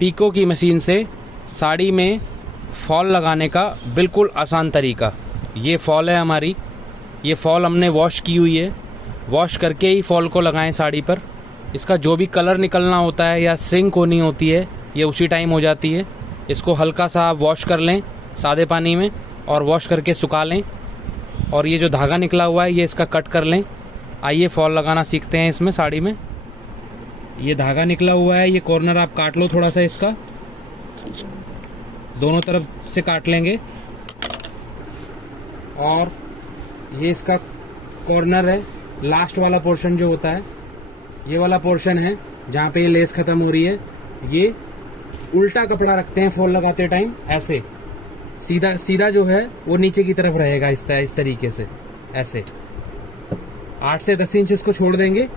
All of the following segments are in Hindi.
पीको की मशीन से साड़ी में फॉल लगाने का बिल्कुल आसान तरीका। ये फॉल है हमारी, ये फॉल हमने वॉश की हुई है। वॉश करके ही फॉल को लगाएं साड़ी पर। इसका जो भी कलर निकलना होता है या श्रिंक होनी होती है ये उसी टाइम हो जाती है। इसको हल्का सा वॉश कर लें सादे पानी में और वॉश करके सुखा लें। और ये जो धागा निकला हुआ है ये इसका कट कर लें। आइए फॉल लगाना सीखते हैं इसमें साड़ी में। ये धागा निकला हुआ है, ये कॉर्नर आप काट लो थोड़ा सा, इसका दोनों तरफ से काट लेंगे। और ये इसका कॉर्नर है, लास्ट वाला पोर्शन जो होता है, ये वाला पोर्शन है जहाँ पे ये लेस खत्म हो रही है। ये उल्टा कपड़ा रखते हैं फॉल लगाते टाइम, ऐसे सीधा सीधा जो है वो नीचे की तरफ रहेगा इस तरीके से, ऐसे 8 से 10 इंच इसको छोड़ देंगे।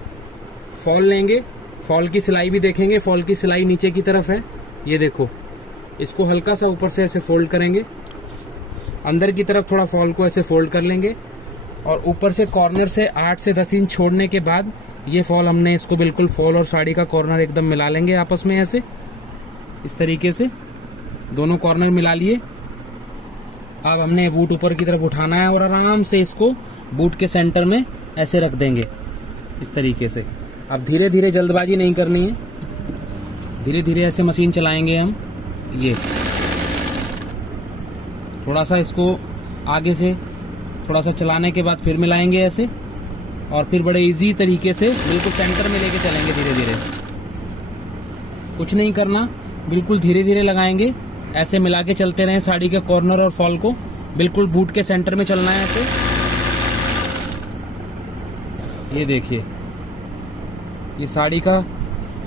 फॉल लेंगे, फॉल की सिलाई भी देखेंगे, फॉल की सिलाई नीचे की तरफ है, ये देखो। इसको हल्का सा ऊपर से ऐसे फोल्ड करेंगे, अंदर की तरफ थोड़ा फॉल को ऐसे फोल्ड कर लेंगे और ऊपर से कॉर्नर से 8 से 10 इंच छोड़ने के बाद ये फॉल हमने इसको बिल्कुल फॉल और साड़ी का कॉर्नर एकदम मिला लेंगे आपस में, ऐसे इस तरीके से दोनों कॉर्नर मिला लिए। अब हमने बूट ऊपर की तरफ उठाना है और आराम से इसको बूट के सेंटर में ऐसे रख देंगे इस तरीके से। अब धीरे धीरे, जल्दबाजी नहीं करनी है, धीरे धीरे ऐसे मशीन चलाएंगे हम। ये थोड़ा सा इसको आगे से थोड़ा सा चलाने के बाद फिर मिलाएंगे ऐसे, और फिर बड़े इजी तरीके से बिल्कुल सेंटर में लेके चलेंगे धीरे धीरे। कुछ नहीं करना, बिल्कुल धीरे धीरे लगाएंगे, ऐसे मिला के चलते रहें साड़ी के कॉर्नर और फॉल को। बिल्कुल बूट के सेंटर में चलना है ऐसे। ये देखिए, ये साड़ी का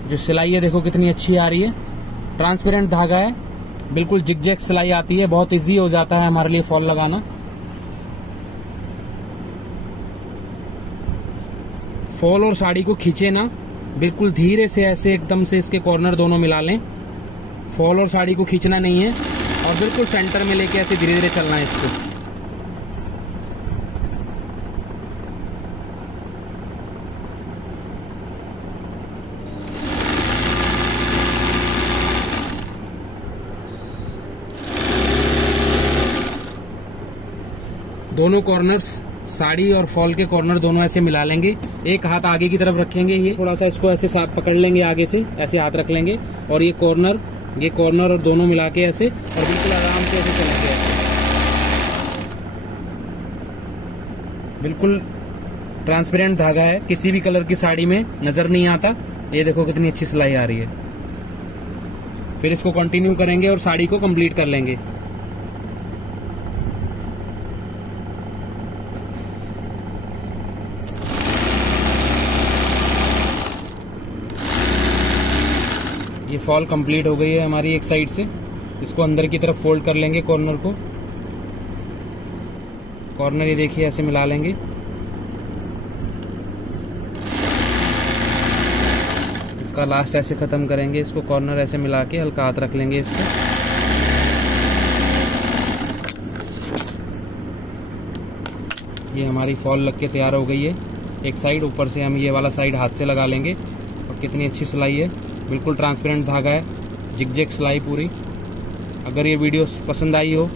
जो सिलाई है देखो कितनी अच्छी आ रही है। ट्रांसपेरेंट धागा है, बिल्कुल जिगजैग सिलाई आती है, बहुत इजी हो जाता है हमारे लिए फॉल लगाना। फॉल और साड़ी को खींचे ना, बिल्कुल धीरे से ऐसे एकदम से इसके कॉर्नर दोनों मिला लें। फॉल और साड़ी को खींचना नहीं है और बिल्कुल सेंटर में लेके ऐसे धीरे धीरे चलना है इसको। दोनों कॉर्नर्स, साड़ी और फॉल के कॉर्नर दोनों ऐसे मिला लेंगे। एक हाथ आगे की तरफ रखेंगे, ये थोड़ा सा इसको ऐसे साथ पकड़ लेंगे, आगे से ऐसे हाथ रख लेंगे और ये कॉर्नर और दोनों मिला के ऐसे, और बिल्कुल आराम से ऐसे चलेंगे। बिल्कुल ट्रांसपेरेंट धागा है, किसी भी कलर की साड़ी में नजर नहीं आता। ये देखो कितनी अच्छी सिलाई आ रही है। फिर इसको कंटिन्यू करेंगे और साड़ी को कंप्लीट कर लेंगे। ये फॉल कंप्लीट हो गई है हमारी एक साइड से। इसको अंदर की तरफ फोल्ड कर लेंगे, कॉर्नर को, कॉर्नर ये देखिए ऐसे मिला लेंगे। इसका लास्ट ऐसे खत्म करेंगे, इसको कॉर्नर ऐसे मिला के हल्का हाथ रख लेंगे इसको। ये हमारी फॉल लग के तैयार हो गई है एक साइड। ऊपर से हम ये वाला साइड हाथ से लगा लेंगे और कितनी अच्छी सिलाई है, बिल्कुल ट्रांसपेरेंट धागा है, जिगजैग सिलाई पूरी। अगर ये वीडियो पसंद आई हो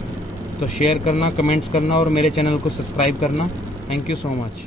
तो शेयर करना, कमेंट्स करना और मेरे चैनल को सब्सक्राइब करना। Thank you so much.